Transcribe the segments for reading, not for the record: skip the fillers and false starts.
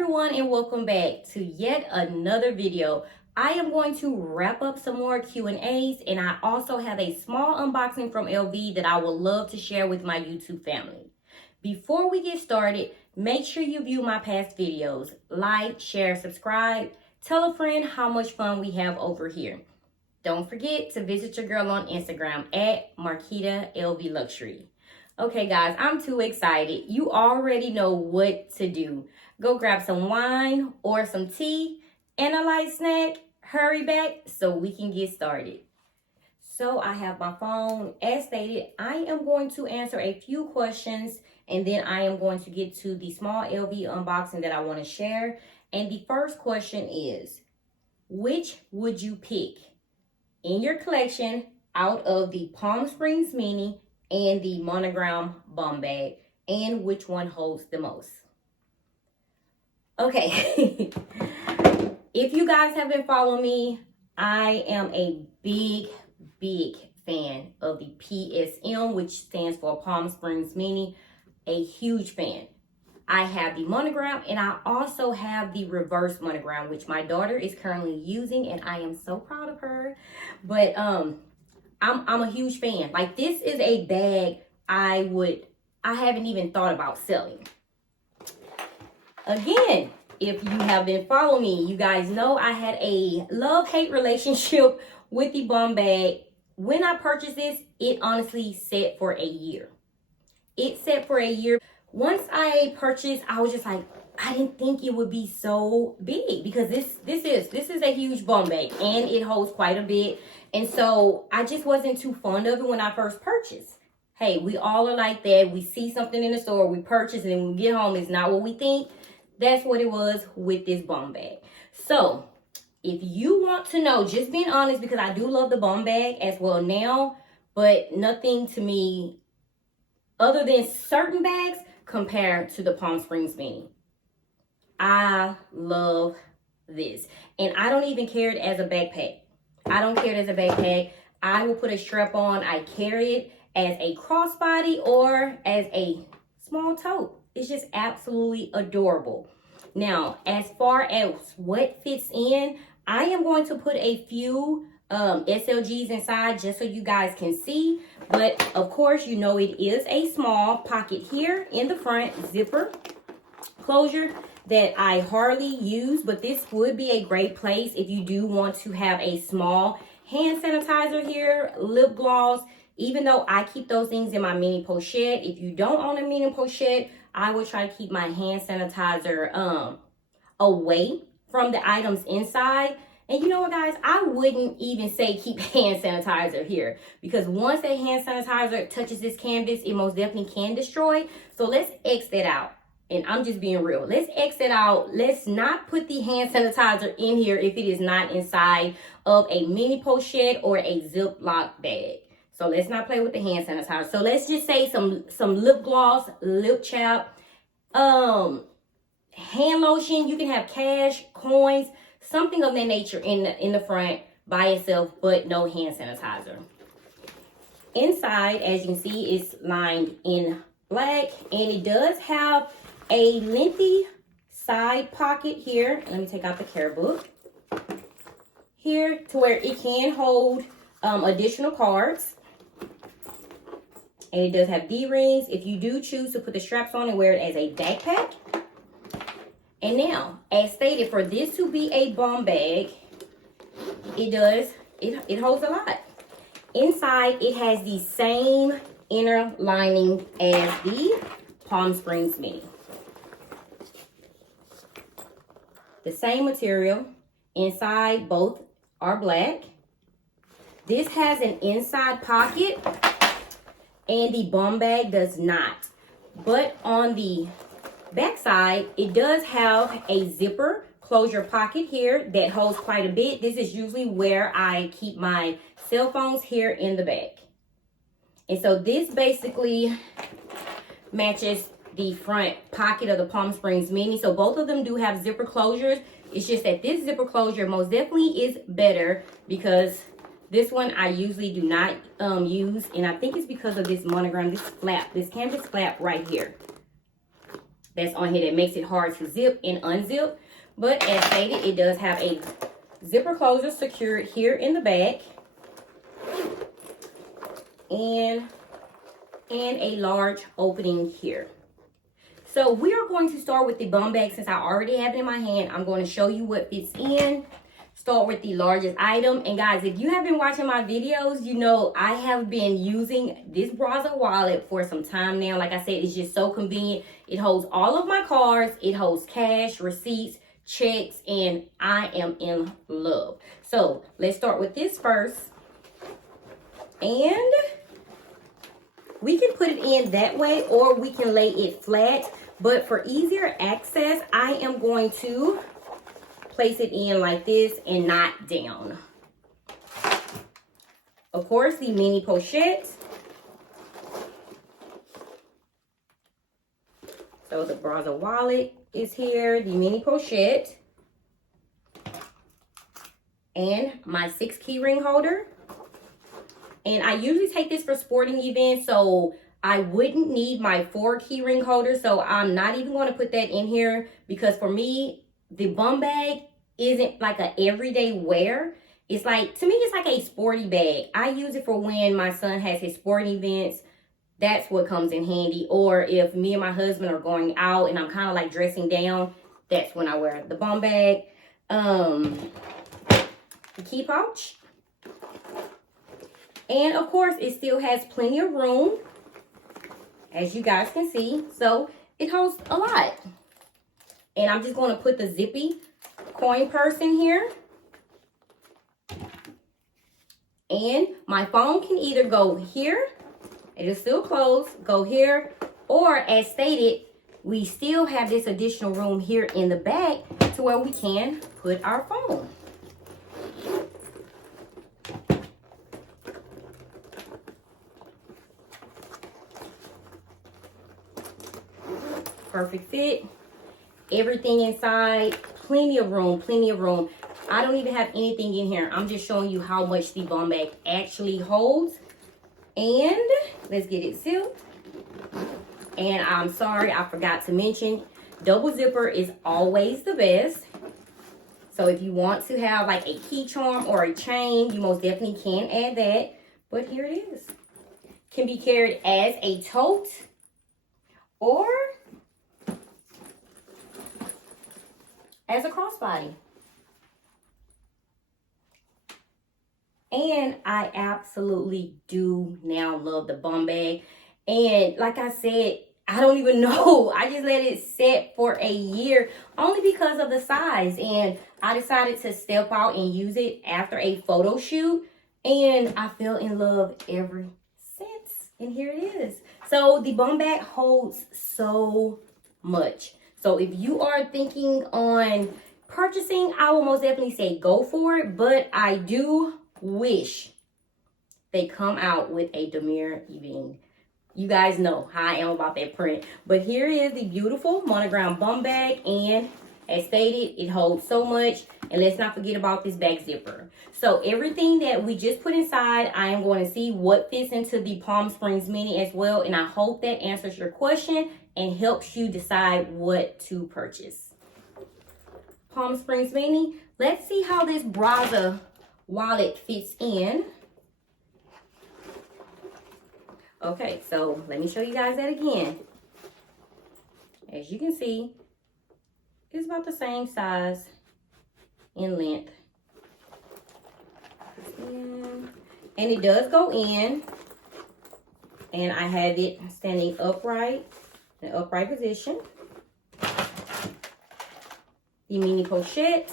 everyone, and welcome back to yet another video. I am going to wrap up some more Q&As, and I also have a small unboxing from LV that I would love to share with my YouTube family. Before we get started, make sure you view my past videos. Like, share, subscribe. Tell a friend how much fun we have over here. Don't forget to visit your girl on Instagram at Marquitalvluxury. Okay, guys, I'm too excited. You already know what to do. Go grab some wine or some tea and a light snack. Hurry back so we can get started. So I have my phone. As stated, I am going to answer a few questions, and then I am going to get to the small LV unboxing that I want to share. And the first question is, which would you pick in your collection out of the Palm Springs Mini and the Monogram Bum Bag, and which one holds the most? Okay. If you guys have been following me, I am a big fan of the PSM, which stands for Palm Springs Mini. A huge fan. I have the monogram, and I also have the reverse monogram, which my daughter is currently using, and I am so proud of her. But I'm a huge fan. Like, this is a bag I haven't even thought about selling. Again, if you have been following me, you guys know I had a love-hate relationship with the bum bag. When I purchased this, it honestly sat for a year. It sat for a year. Once I purchased, I was just like, I didn't think it would be so big, because this is a huge bum bag, and it holds quite a bit. And so I just wasn't too fond of it when I first purchased. Hey, we all are like that. We see something in the store, we purchase, and then when we get home, it's not what we think. That's what it was with this bum bag. So if you want to know, just being honest, because I do love the bum bag as well now, but nothing to me other than certain bags compared to the Palm Springs Mini. I love this. And I don't even carry it as a backpack. I don't carry it as a backpack. I will put a strap on. I carry it as a crossbody or as a small tote. It's just absolutely adorable. Now, as far as what fits in, I am going to put a few SLGs inside just so you guys can see. But of course, you know it is a small pocket here in the front, zipper closure that I hardly use, but this would be a great place if you do want to have a small hand sanitizer here, lip gloss. Even though I keep those things in my mini pochette, if you don't own a mini pochette, I will try to keep my hand sanitizer away from the items inside. And you know what, guys? I wouldn't even say keep hand sanitizer here, because once that hand sanitizer touches this canvas, it most definitely can destroy. So let's X that out. And I'm just being real. Let's X it out. Let's not put the hand sanitizer in here if it is not inside of a mini pochette or a Ziploc bag. So let's not play with the hand sanitizer. So let's just say some lip gloss, lip chap, hand lotion. You can have cash, coins, something of that nature in the front by itself, but no hand sanitizer. Inside, as you can see, it's lined in black, and it does have a lengthy side pocket here. Let me take out the care book here to where it can hold additional cards. And it does have D-rings if you do choose to put the straps on and wear it as a backpack. And now, as stated, for this to be a bum bag, it holds a lot. Inside, it has the same inner lining as the Palm Springs Mini. The same material. Inside, both are black. This has an inside pocket, and the bum bag does not. But on the back side, it does have a zipper closure pocket here that holds quite a bit. This is usually where I keep my cell phones, here in the back. And so this basically matches the front pocket of the Palm Springs Mini. So both of them do have zipper closures. It's just that this zipper closure most definitely is better, because this one I usually do not use, and I think it's because of this monogram, this flap, this canvas flap right here. that's on here that makes it hard to zip and unzip. But as stated, it does have a zipper closure secured here in the back. And a large opening here. So we are going to start with the bum bag. Since I already have it in my hand, I'm going to show you what fits in. Start with the largest item. And guys, if you have been watching my videos, you know I have been using this Braza wallet for some time now. Like I said, it's just so convenient. It holds all of my cards. It holds cash, receipts, checks, and I am in love. So let's start with this first. And we can put it in that way, or we can lay it flat. But for easier access, I am going to place it in like this and not down. Of course, the mini pochette. So the Braza wallet is here, the mini pochette, and my 6 key ring holder. And I usually take this for sporting events, so I wouldn't need my 4 key ring holder. So I'm not even going to put that in here, because for me, the bum bag isn't like a everyday wear. It's like, to me, it's like a sporty bag. I use it for when my son has his sporting events. That's what comes in handy. Or if me and my husband are going out and I'm kind of like dressing down, that's when I wear the bum bag. The key pouch. And of course, it still has plenty of room, as you guys can see. So it holds a lot. And I'm just going to put the zippy coin purse in here. And my phone can either go here, it is still closed, go here, or as stated, we still have this additional room here in the back to where we can put our phone. Perfect fit. Everything inside, plenty of room, plenty of room. I don't even have anything in here. I'm just showing you how much the bum bag actually holds. And let's get it sealed. And I'm sorry, I forgot to mention, double zipper is always the best. So if you want to have like a key charm or a chain, you most definitely can add that. But here it is. Can be carried as a tote, or as a crossbody. And I absolutely do now love the bum bag. And like I said, I don't even know. I just let it sit for a year only because of the size. And I decided to step out and use it after a photo shoot. And I fell in love ever since. And here it is. So the bum bag holds so much. So if you are thinking on purchasing, I will most definitely say go for it. But I do wish they come out with a damier evening. You guys know how I am about that print. But here is the beautiful monogram bum bag. And as stated, it holds so much. And let's not forget about this back zipper. So everything that we just put inside, I am going to see what fits into the Palm Springs Mini as well. And I hope that answers your question and helps you decide what to purchase. Palm Springs Mini. Let's see how this Braza wallet fits in. Okay, so let me show you guys that again. As you can see, it's about the same size in length. And it does go in. And I have it standing upright, in the upright position. The mini pochette.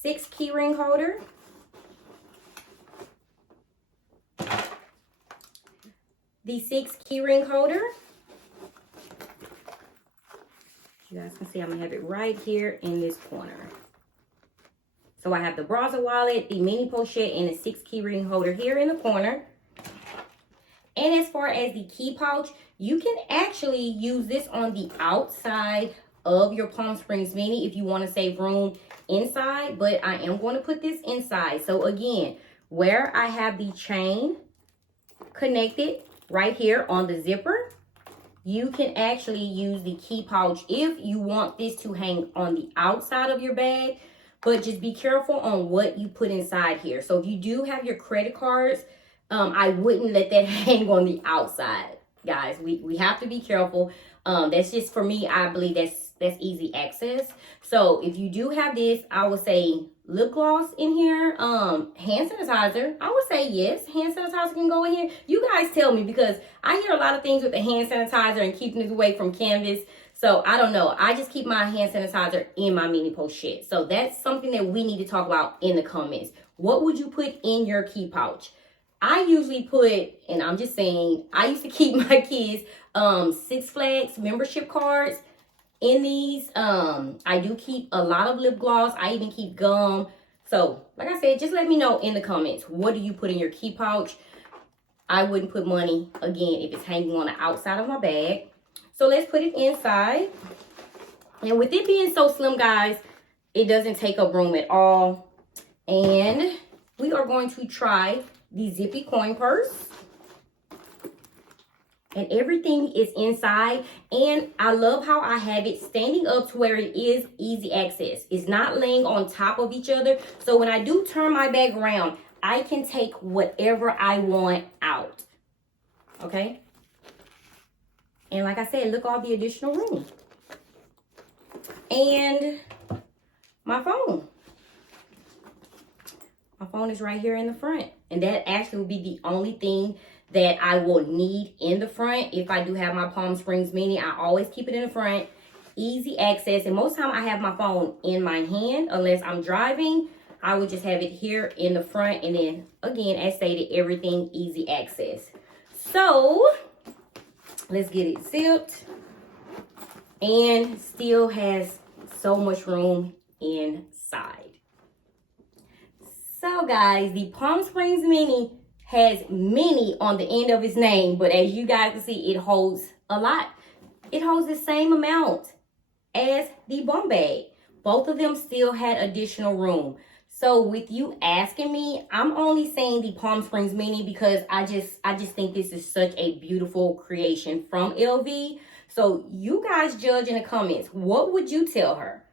6 key ring holder. The 6 key ring holder. You guys can see I'm gonna have it right here in this corner. So I have the Braza wallet, the mini pochette, and the 6 key ring holder here in the corner. And as far as the key pouch, you can actually use this on the outside of your Palm Springs Mini if you want to save room inside. But I am going to put this inside. So again, where I have the chain connected right here on the zipper, you can actually use the key pouch if you want this to hang on the outside of your bag, but just be careful on what you put inside here. So if you do have your credit cards, I wouldn't let that hang on the outside, guys. We have to be careful. That's just, for me, I believe that's easy access. So if you do have this, I would say lip gloss in here, hand sanitizer. I would say yes, hand sanitizer can go in here. You guys tell me, because I hear a lot of things with the hand sanitizer and keeping it away from canvas. So I don't know. I just keep my hand sanitizer in my mini pochette. So that's something that we need to talk about in the comments. What would you put in your key pouch? I usually put, and I'm just saying, I used to keep my kids' Six Flags membership cards in these. I do keep a lot of lip gloss. I even keep gum. So like I said, just let me know in the comments, what do you put in your key pouch? I wouldn't put money, again, if it's hanging on the outside of my bag. So let's put it inside. And with it being so slim, guys, it doesn't take up room at all. And we are going to try the zippy coin purse. And everything is inside. And I love how I have it standing up to where it is easy access. It's not laying on top of each other. So when I do turn my bag around, I can take whatever I want out. Okay? And like I said, look, all the additional room. And my phone. My phone is right here in the front. And that actually will be the only thing that I will need in the front. If I do have my Palm Springs Mini, I always keep it in the front. Easy access. And most of the time I have my phone in my hand. Unless I'm driving, I would just have it here in the front. And then, again, as stated, everything easy access. So let's get it zipped. And still has so much room inside. So guys, the Palm Springs Mini has mini on the end of its name, but as you guys can see, it holds a lot. It holds the same amount as the bum bag. Both of them still had additional room. So with you asking me, I'm only saying the Palm Springs Mini because I just think this is such a beautiful creation from LV. So you guys judge in the comments. What would you tell her?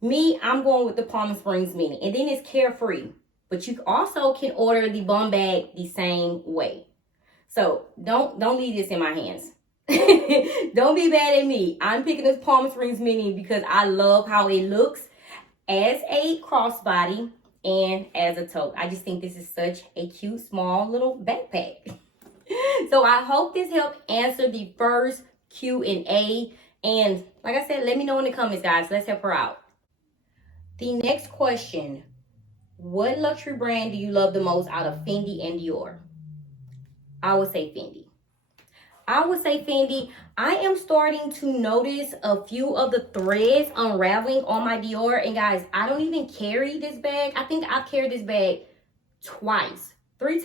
Me, I'm going with the Palm Springs Mini. And then it's carefree. But you also can order the bum bag the same way. So don't leave this in my hands. Don't be mad at me. I'm picking this Palm Springs Mini because I love how it looks as a crossbody and as a tote. I just think this is such a cute, small little backpack. So I hope this helped answer the first Q&A. And like I said, let me know in the comments, guys. Let's help her out. The next question. What luxury brand do you love the most out of Fendi and Dior? I would say Fendi. I would say Fendi. I am starting to notice a few of the threads unraveling on my Dior. And guys, I don't even carry this bag. I think I've carried this bag twice or three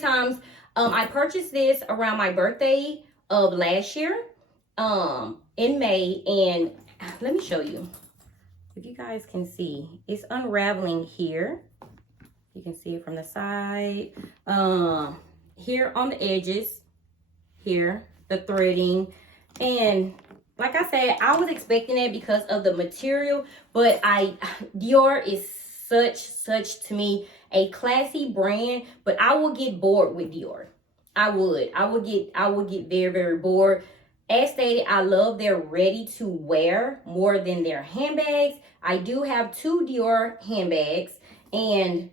times. I purchased this around my birthday of last year in May. And let me show you. If you guys can see, it's unraveling here. You can see it from the side. Here on the edges. Here, the threading. And like I said, I was expecting that because of the material. But Dior is such to me a classy brand. But I will get bored with Dior. I would get very, very bored. As stated, I love their ready-to-wear more than their handbags. I do have 2 Dior handbags, and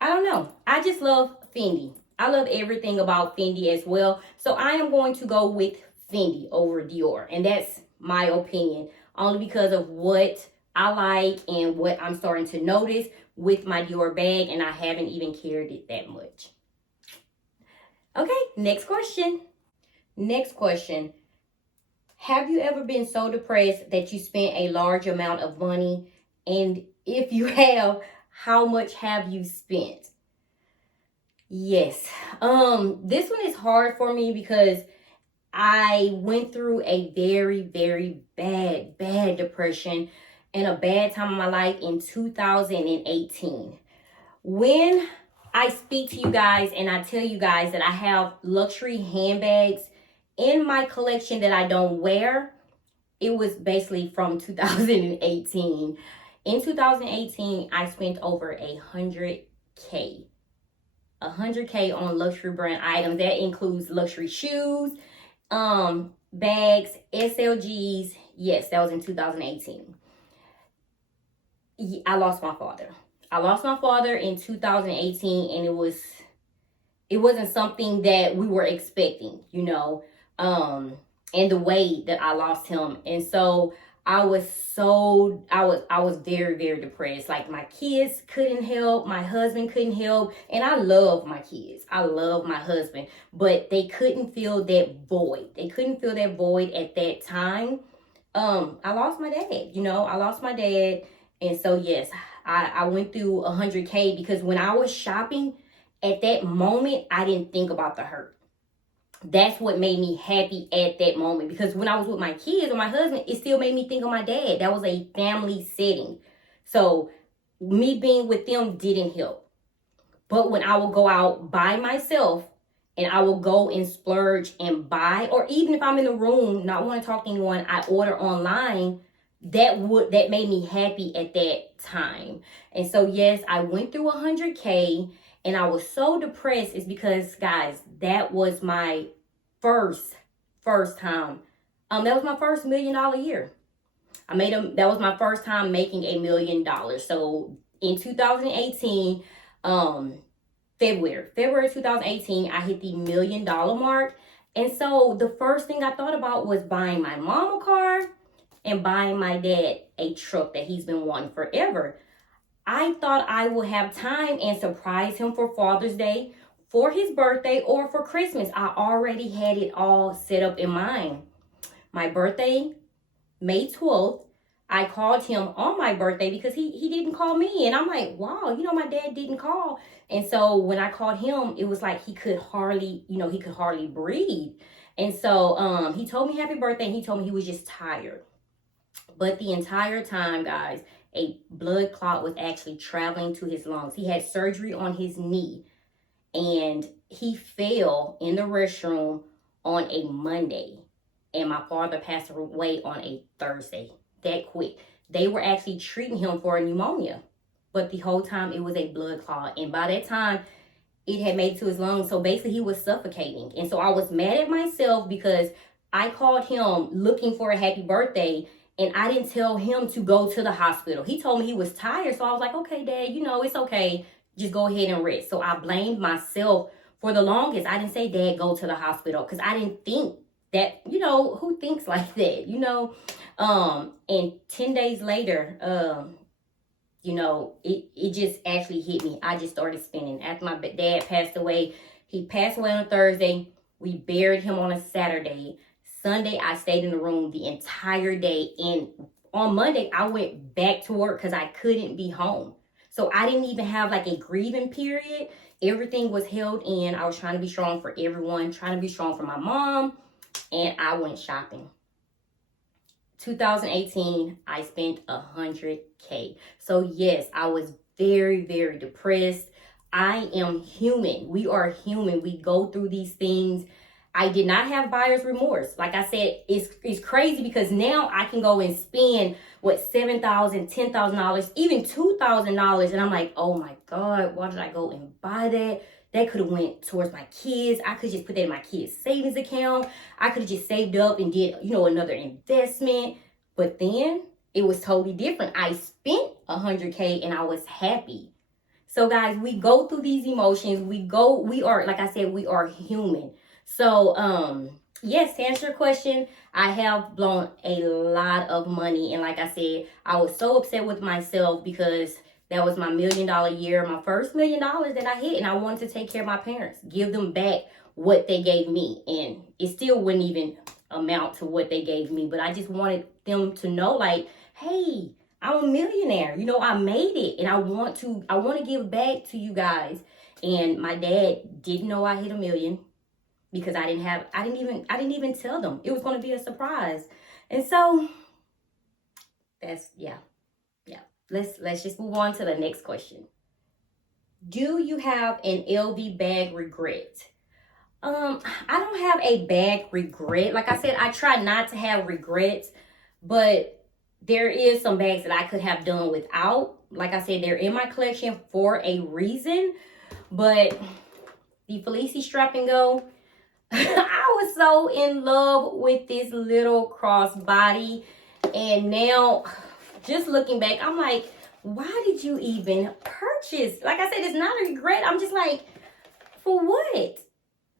I don't know. I just love Fendi. I love everything about Fendi as well. So I am going to go with Fendi over Dior, and that's my opinion, only because of what I like and what I'm starting to notice with my Dior bag, and I haven't even carried it that much. Okay, next question. Next question. Have you ever been so depressed that you spent a large amount of money? And if you have, how much have you spent? Yes. This one is hard for me because I went through a very, very bad depression and a bad time in my life in 2018. When I speak to you guys and I tell you guys that I have luxury handbags in my collection that I don't wear, it was basically from 2018. In 2018, I spent over 100K. 100K on luxury brand items. That includes luxury shoes, bags, SLGs. Yes, that was in 2018. I lost my father. I lost my father in 2018, and it wasn't something that we were expecting, and the way that I lost him. And so I was very, very depressed. Like, my kids couldn't help, my husband couldn't help, and I love my kids. I love my husband, but they couldn't fill that void. They couldn't fill that void at that time. I lost my dad, I lost my dad. And so, yes, I went through 100K because when I was shopping at that moment, I didn't think about the hurt. That's what made me happy at that moment, because when I was with my kids or my husband, it still made me think of my dad. That was a family setting. So me being with them didn't help. But when I would go out by myself and I will go and splurge and buy, or even if I'm in the room, not want to talk to anyone, I order online, that made me happy at that time. And so, yes, I went through 100K and I was so depressed. It's because, guys, that was my first time. That was my first $1 million year. That was my first time making $1 million. So in 2018, February 2018, I hit the $1 million mark. And so the first thing I thought about was buying my mom a car and buying my dad a truck that he's been wanting forever. I thought I would have time and surprise him for Father's Day, for his birthday, or for Christmas. I already had it all set up in mind. My birthday, May 12th, I called him on my birthday because he didn't call me. And I'm like, wow, my dad didn't call. And so when I called him, it was like he could hardly breathe. And so he told me happy birthday, and he told me he was just tired. But the entire time, guys, a blood clot was actually traveling to his lungs. He had surgery on his knee, and he fell in the restroom on a Monday, and my father passed away on a Thursday. That quick. They were actually treating him for a pneumonia, but the whole time it was a blood clot, and by that time it had made it to his lungs. So basically he was suffocating. And so I was mad at myself because I called him looking for a happy birthday, and I didn't tell him to go to the hospital. He told me he was tired. So I was like, okay, Dad, it's okay. Just go ahead and rest. So I blamed myself for the longest. I didn't say, Dad, go to the hospital, because I didn't think that, who thinks like that, and 10 days later, it just actually hit me. I just started spinning. After my dad passed away, he passed away on a Thursday. We buried him on a Saturday. Sunday, I stayed in the room the entire day. And on Monday, I went back to work because I couldn't be home. So I didn't even have like a grieving period. Everything was held in. I was trying to be strong for everyone, trying to be strong for my mom. And I went shopping. 2018, I spent 100K. So yes, I was very, very depressed. I am human. We are human. We go through these things. I did not have buyer's remorse. Like I said, it's crazy because now I can go and spend $7,000, $10,000, even $2,000, and I'm like, oh my God, why did I go and buy that? That could have went towards my kids. I could just put that in my kids' savings account. I could have just saved up and did, another investment. But then it was totally different. I spent 100K and I was happy. So guys, we go through these emotions. We are, like I said, we are human. So, yes, to answer your question, I have blown a lot of money. And like I said, I was so upset with myself because that was my $1 million year, my first $1 million that I hit. And I wanted to take care of my parents, give them back what they gave me. And it still wouldn't even amount to what they gave me. But I just wanted them to know, like, hey, I'm a millionaire. I made it. And I want to give back to you guys. And my dad didn't know I hit $1 million. Because I didn't even tell them. It was going to be a surprise. And so that's, yeah. Let's just move on to the next question. Do you have an LV bag regret? I don't have a bag regret. Like I said, I try not to have regrets, but there is some bags that I could have done without. Like I said, they're in my collection for a reason, but the Felici Strap and Go, I was so in love with this little crossbody, and now just looking back, I'm like, why did you even purchase? Like I said, it's not a regret. I'm just like, for what?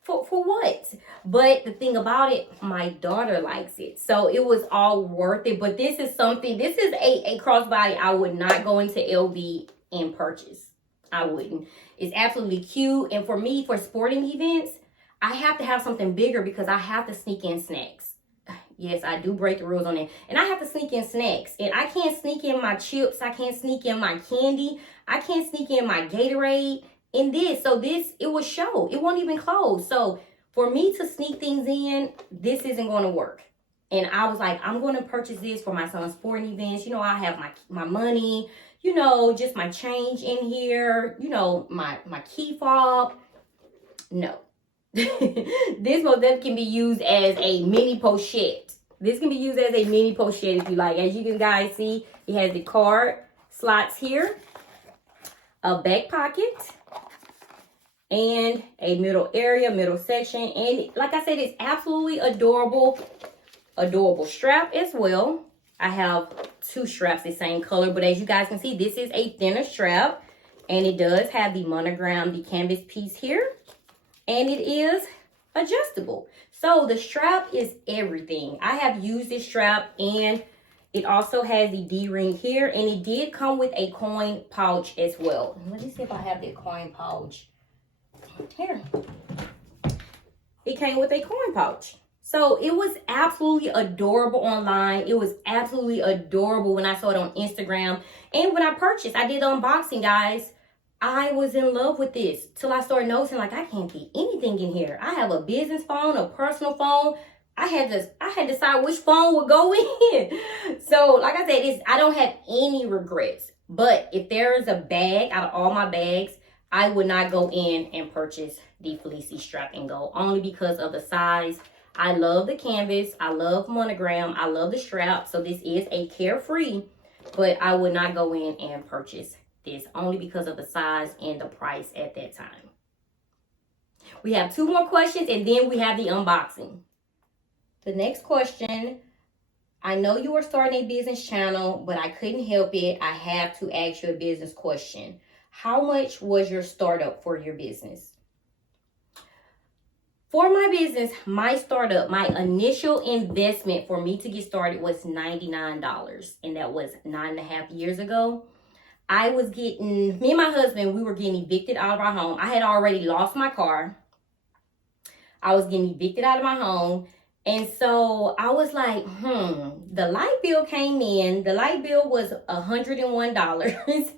For what? But the thing about it, my daughter likes it, so it was all worth it. But this is something, this is a crossbody I would not go into LV and purchase. I wouldn't. It's absolutely cute, and for me, for sporting events, I have to have something bigger because I have to sneak in snacks. Yes, I do break the rules on it, and I have to sneak in snacks, and I can't sneak in my chips, I can't sneak in my candy, I can't sneak in my Gatorade in this. So this, it will show, it won't even close. So for me to sneak things in, this isn't going to work. And I was like, I'm going to purchase this for my son's sporting events. You know, I have my money, you know, just my change in here, you know, my key fob. No. This model can be used as a mini pochette. This can be used as a mini pochette if you like. As you can guys see, it has the card slots here, a back pocket, and a middle area, middle section. And like I said, it's absolutely adorable. Adorable strap as well. I have two straps the same color, but as you guys can see, this is a thinner strap, and it does have the monogram, the canvas piece here, and it is adjustable. So the strap is everything. I have used this strap, and it also has the D-ring here, and it did come with a coin pouch as well. Let me see if I have the coin pouch here. It came with a coin pouch. So it was absolutely adorable online. It was absolutely adorable when I saw it on Instagram. And when I purchased, I did unboxing, guys. I was in love with this till I started noticing, like, I can't get anything in here. I have a business phone, a personal phone. I had to decide which phone would go in. So, like I said, I don't have any regrets. But if there is a bag out of all my bags, I would not go in and purchase the Felici Strap and Go, only because of the size. I love the canvas. I love monogram. I love the strap. So this is a carefree, but I would not go in and purchase this only because of the size and the price at that time. We have two more questions, and then we have the unboxing. The next question, I know you are starting a business channel, but I couldn't help it. I have to ask you a business question. How much was your startup for your business? For my business, my startup, my initial investment for me to get started was $99. And that was 9.5 years ago. Me and my husband, we were getting evicted out of our home. I had already lost my car. I was getting evicted out of my home. And so I was like, the light bill came in. The light bill was $101.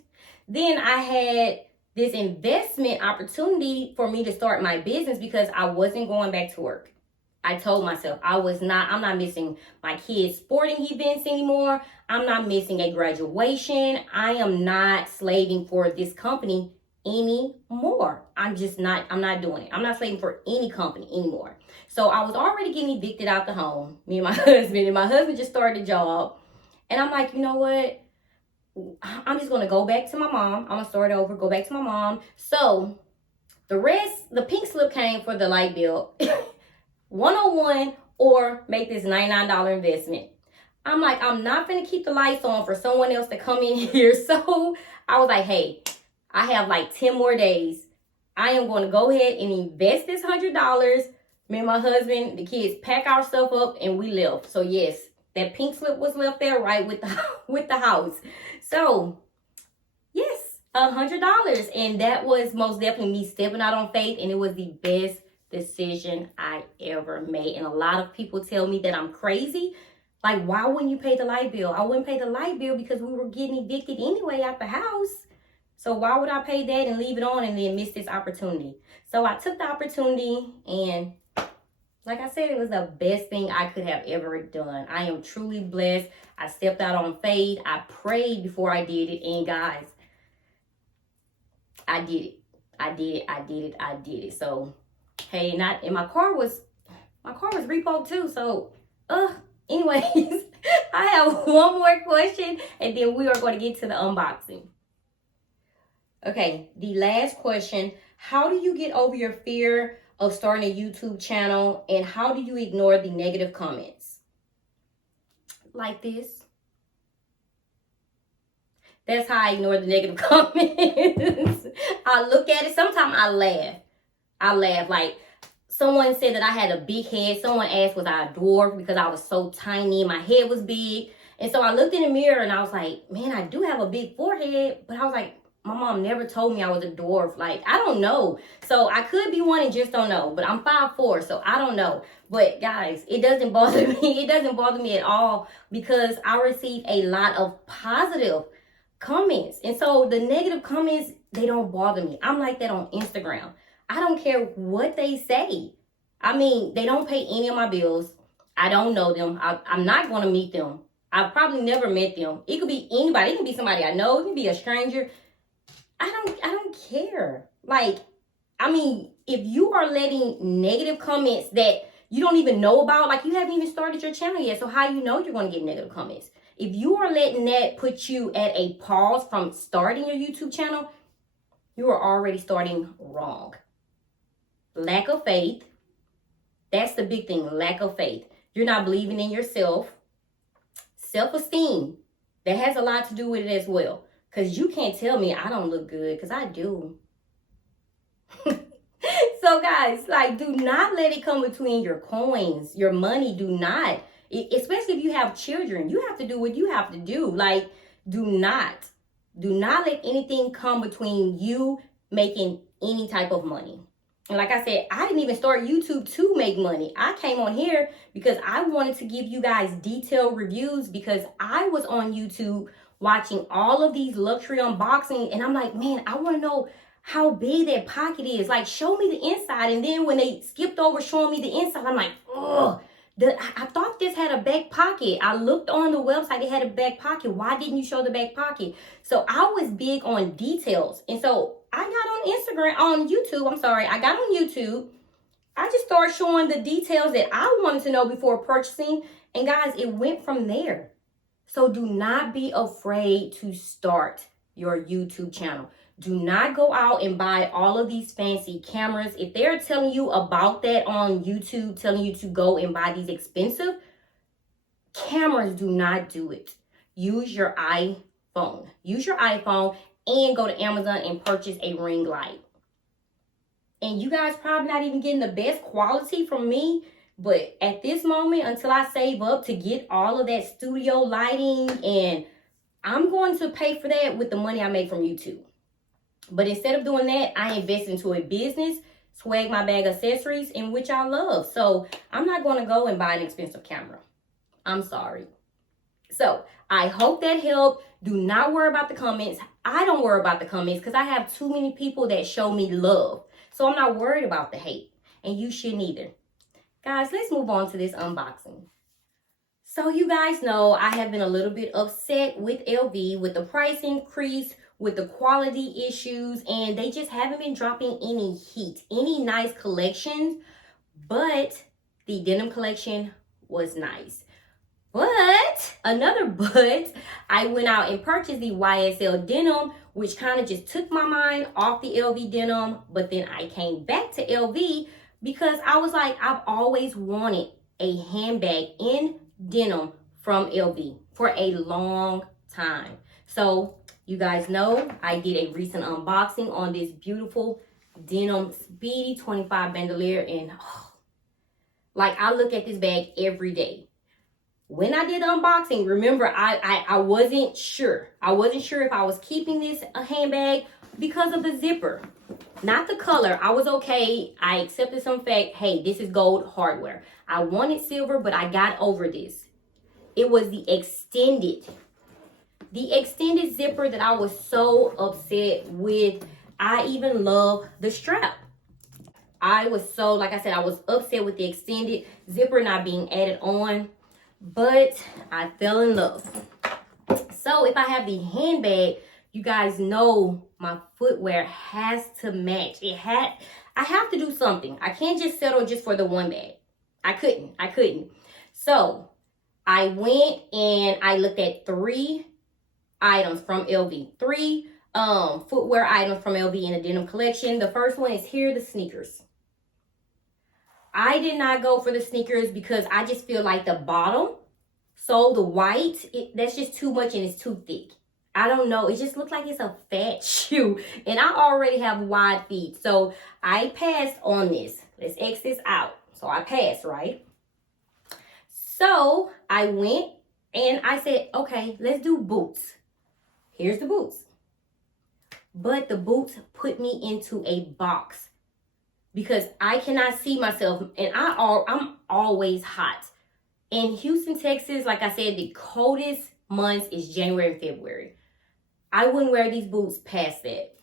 Then I had this investment opportunity for me to start my business because I wasn't going back to work. I told myself I'm not missing my kids' sporting events anymore. I'm not missing a graduation. I am not slaving for this company anymore. I'm not doing it. I'm not slaving for any company anymore. So I was already getting evicted out the home, me and my husband just started a job. And I'm like, you know what? I'm just going to go back to my mom. I'm going to start over, go back to my mom. So the pink slip came for the light bill, 101, or make this $99 investment. I'm like, I'm not going to keep the lights on for someone else to come in here. So I was like, hey, I have like 10 more days. I am going to go ahead and invest this $100. Me and my husband, the kids, pack our stuff up, and we left. So yes, that pink slip was left there right with the house. So yes, $100. And that was most definitely me stepping out on faith. And it was the best decision I ever made. And a lot of people tell me that I'm crazy. Like, why wouldn't you pay the light bill? I wouldn't pay the light bill because we were getting evicted anyway out the house. So why would I pay that and leave it on and then miss this opportunity? So I took the opportunity, and like I said, it was the best thing I could have ever done. I am truly blessed. I stepped out on faith. I prayed before I did it. And guys, I did it. I did it. So, hey, and my car was repoed too. So, anyways, I have one more question and then we are going to get to the unboxing. Okay, the last question. How do you get over your fear of starting a YouTube channel, and how do you ignore the negative comments? Like this. That's how I ignore the negative comments. I look at it. Sometimes I laugh. Like, someone said that I had a big head. Someone asked, was I a dwarf because I was so tiny and my head was big. And so I looked in the mirror and I was like, man, I do have a big forehead. But I was like, my mom never told me I was a dwarf. Like, I don't know. So I could be one and just don't know. But I'm 5'4", so I don't know. But guys, it doesn't bother me. It doesn't bother me at all because I receive a lot of positive comments. And so the negative comments, they don't bother me. I'm like that on Instagram. I don't care what they say. I mean, they don't pay any of my bills. I don't know them. I'm not going to meet them. I've probably never met them. It could be anybody. It can be somebody I know. It can be a stranger. I don't care. Like, I mean, if you are letting negative comments that you don't even know about, like you haven't even started your channel yet, so how you know you're going to get negative comments? If you are letting that put you at a pause from starting your YouTube channel, you are already starting wrong. Lack of faith. That's the big thing, lack of faith. You're not believing in yourself. Self-esteem. That has a lot to do with it as well. Because you can't tell me I don't look good, because I do. So guys, like, do not let it come between your coins, your money. Do not. Especially if you have children. You have to do what you have to do. Like, do not let anything come between you making any type of money. And like I said, I didn't even start YouTube to make money. I came on here because I wanted to give you guys detailed reviews because I was on YouTube watching all of these luxury unboxing and I'm like, man, I want to know how big that pocket is. Like, show me the inside. And then when they skipped over showing me the inside, I'm like, ugh. I thought this had a back pocket. I looked on the website, it had a back pocket. Why didn't you show the back pocket? So I was big on details. And so I got on YouTube. I got on YouTube. I just started showing the details that I wanted to know before purchasing. And guys, it went from there. So do not be afraid to start your YouTube channel. Do not go out and buy all of these fancy cameras. If they're telling you about that on YouTube, telling you to go and buy these expensive cameras, do not do it. Use your iPhone. Use your iPhone and go to Amazon and purchase a ring light. And you guys probably not even getting the best quality from me. But at this moment, until I save up to get all of that studio lighting, and I'm going to pay for that with the money I make from YouTube. But instead of doing that, I invest into a business, Swag My Bag Accessories, in which I love. So I'm not going to go and buy an expensive camera. I'm sorry. So I hope that helped. Do not worry about the comments. I don't worry about the comments because I have too many people that show me love. So I'm not worried about the hate. And you shouldn't either. Guys, let's move on to this unboxing. So you guys know I have been a little bit upset with LV with the price increase, with the quality issues, and they just haven't been dropping any heat, any nice collections. But the denim collection was nice. But, another but, I went out and purchased the YSL denim, which kind of just took my mind off the LV denim. But then I came back to LV because I was like, I've always wanted a handbag in denim from LV for a long time. So you guys know I did a recent unboxing on this beautiful denim Speedy 25 bandolier, and like, I look at this bag every day. When I did the unboxing, remember, I wasn't sure. I wasn't sure if I was keeping this handbag because of the zipper. Not the color. I was okay. I accepted some fact. Hey, this is gold hardware. I wanted silver, but I got over this. It was the extended zipper that I was so upset with. I even love the strap. I was so, like I said, I was upset with the extended zipper not being added on, but I fell in love. So if I have the handbag, You guys know my footwear has to match. I have to do something. I can't just settle just for the one bag. I couldn't. So I went and I looked at 3 items from LV. 3 footwear items from LV in the Denim Collection. The first one is here, the sneakers. I did not go for the sneakers because I just feel like the bottom, so the white, that's just too much and it's too thick. I don't know. It just looks like it's a fat shoe. And I already have wide feet. So I passed on this. Let's X this out. So I passed, right? So I went and I said, okay, let's do boots. Here's the boots. But the boots put me into a box because I cannot see myself. And I'm always hot. In Houston, Texas, like I said, the coldest months is January and February. I wouldn't wear these boots past that.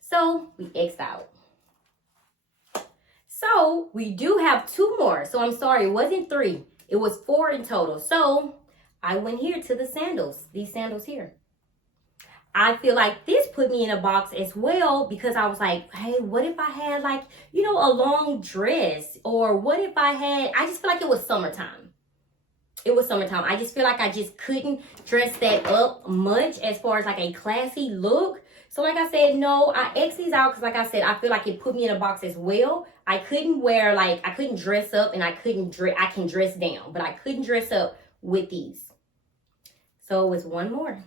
So we X'd out. So we do have 2 more. So I'm sorry, it wasn't 3. It was 4 in total. So I went here to the sandals. These sandals here. I feel like this put me in a box as well because I was like, hey, what if I had like, you know, a long dress? Or what if I just feel like it was summertime. It was summertime. I just feel like I just couldn't dress that up much as far as like a classy look. So like I said, no, I X these out because like I said, I feel like it put me in a box as well. I couldn't wear I couldn't dress up and I can dress down, but I couldn't dress up with these. So it was 1 more.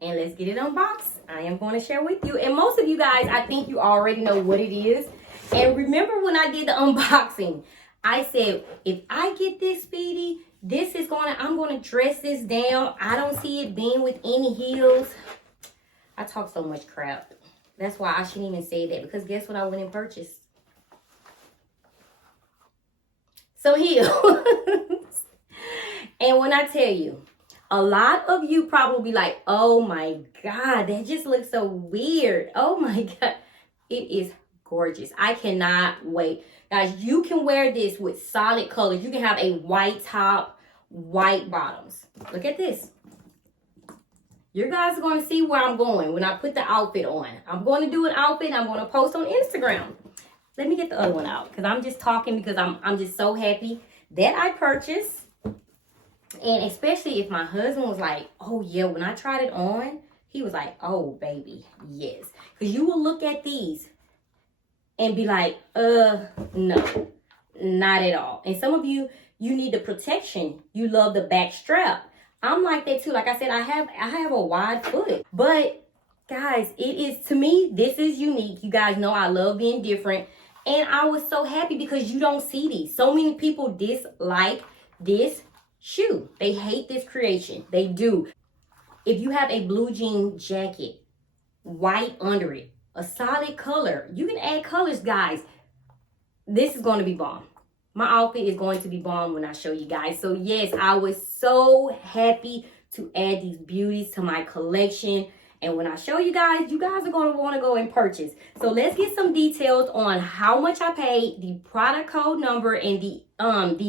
And let's get it unboxed. I am going to share with you. And most of you guys, I think you already know what it is. And remember when I did the unboxing, I said, if I get this, Speedy, I'm going to dress this down. I don't see it being with any heels. I talk so much crap. That's why I shouldn't even say that. Because guess what I went and purchased? Some heels. And when I tell you, a lot of you probably be like, oh my God, that just looks so weird. Oh my God. It is gorgeous. I cannot wait. Guys, you can wear this with solid colors. You can have a white top, white bottoms. Look at this. You guys are going to see where I'm going when I put the outfit on. I'm going to do an outfit. I'm going to post on Instagram. Let me get the other one out because I'm just talking because I'm just so happy that I purchased. And especially if my husband was like, oh yeah, when I tried it on, he was like, oh baby, yes. Because you will look at these and be like, no, not at all. And some of you, you need the protection. You love the back strap. I'm like that too. Like I said, I have a wide foot. But guys, it is, to me, this is unique. You guys know I love being different. And I was so happy because you don't see these. So many people dislike this shoe. They hate this creation. They do. If you have a blue jean jacket, white under it, a solid color, you can add colors, guys. This is going to be bomb. My outfit is going to be bomb when I show you guys. So yes, I was so happy to add these beauties to my collection. And when I show you guys are going to want to go and purchase. So let's get some details on how much I paid, the product code number, and the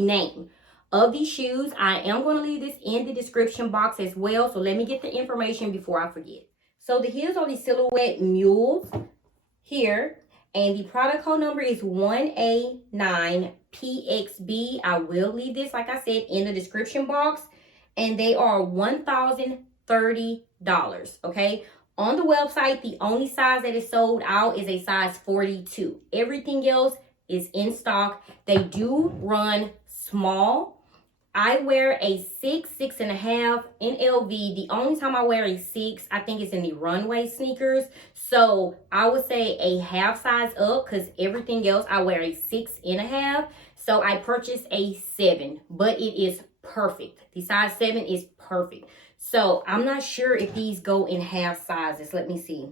name of these shoes. I am going to leave this in the description box as well. So let me get the information before I forget. So the heels are the Silhouette Mules here. And the product code number is 1A9PXB. I will leave this, like I said, in the description box. And they are $1,030. Okay. On the website, the only size that is sold out is a size 42. Everything else is in stock. They do run small. I wear a 6, 6.5 in LV. The only time I wear a 6, I think it's in the runway sneakers. So I would say a half size up because everything else I wear a 6.5. So I purchased a 7, but it is perfect. The size 7 is perfect. So I'm not sure if these go in half sizes. Let me see.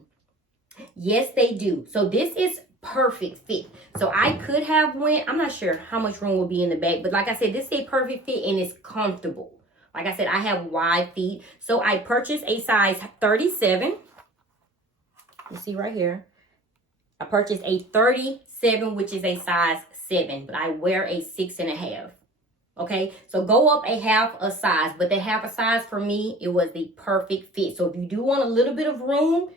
Yes, they do. So this is perfect fit. So I could have went, I'm not sure how much room will be in the back, but like I said, this is a perfect fit and it's comfortable. Like I said, I have wide feet. So I purchased a size 37. You see right here. I purchased a 37, which is a size 7, but I wear a 6.5. Okay, so go up a half a size, but the half a size for me, it was the perfect fit. So if you do want a little bit of room,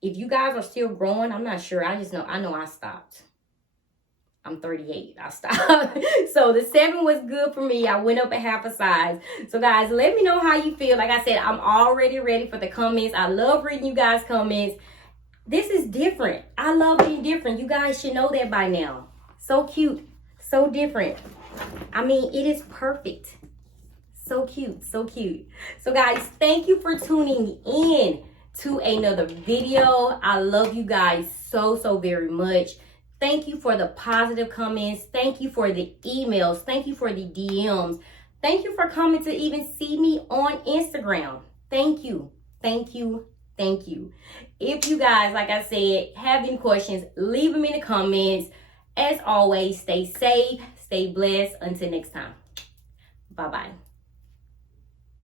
if you guys are still growing, I'm not sure. I know I stopped. I'm 38. I stopped. So the 7 was good for me. I went up a half a size. So guys, let me know how you feel. Like I said, I'm already ready for the comments. I love reading you guys' comments. This is different. I love being different. You guys should know that by now. So cute. So different. I mean, it is perfect. So cute. So cute. So guys, thank you for tuning in to another video. I love you guys so very much. Thank you for the positive comments. Thank you for the emails. Thank you for the DMs. Thank you for coming to even see me on Instagram. Thank you. Thank you. Thank you. If you guys, like I said, have any questions, leave them in the comments. As always, stay safe, stay blessed. Until next time. Bye-bye.